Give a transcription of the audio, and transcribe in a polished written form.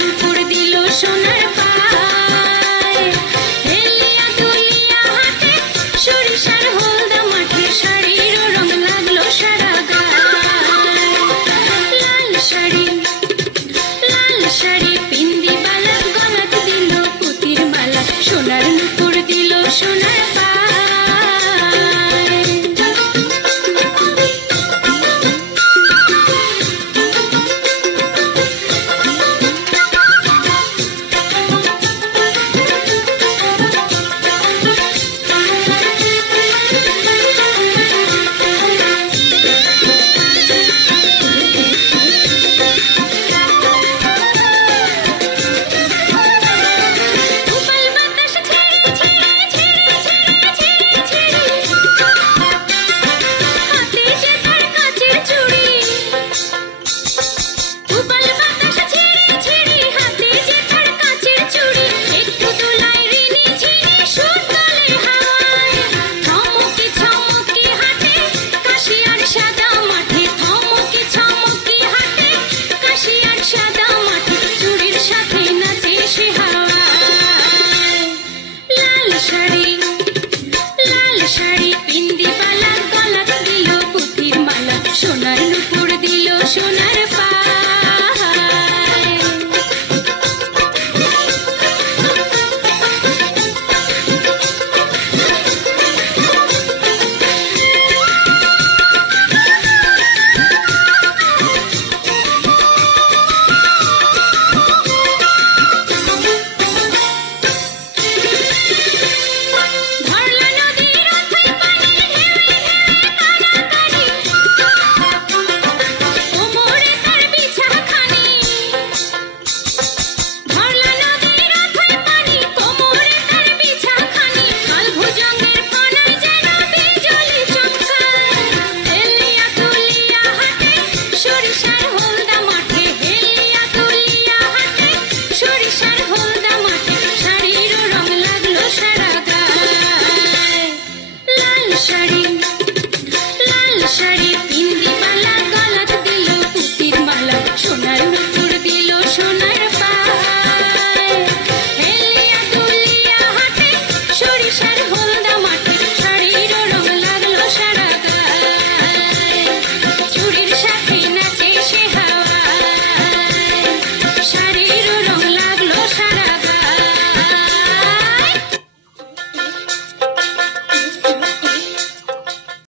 নুপুর দিল সোনার পায়। হেলিয়া দুলিয়া হাতে সরিষার হলদা মাঠে শাড়ির রং লাগলো সারা গায়। লাল শাড়ি পিন্দি বালা গলাত দিল পুতির মালা সোনার নুপুর দিল সোনার পায়। সোনার নুপুর দিল সোনার পায়। ধরলা নদীর অথই পানি ঢেউয়ে ঢেউয়ে কানাকানি, কোমরে তার বিছাখানি। ধরলা নদীর অথই পানি কোমরে তার বিছাখানি, কাল ভুজঙ্গের ফনায় যেন বিজলি চমকায়। হেলিয়া তুলিয়া হাতে সরিষার হলদা মাঠে, হেলিয়া তুলিয়া হাতে সরিষার হলদা মাঠে শাড়ির রং লাগলো সারা গায়। লাল শাড়ি পিন্দি বালা গলাত দিল পুতির মালা সোনার নুপুর দিল সোনার পায়। হেলিয়া তুলিয়া হাতে সরিষার হলদা মাঠে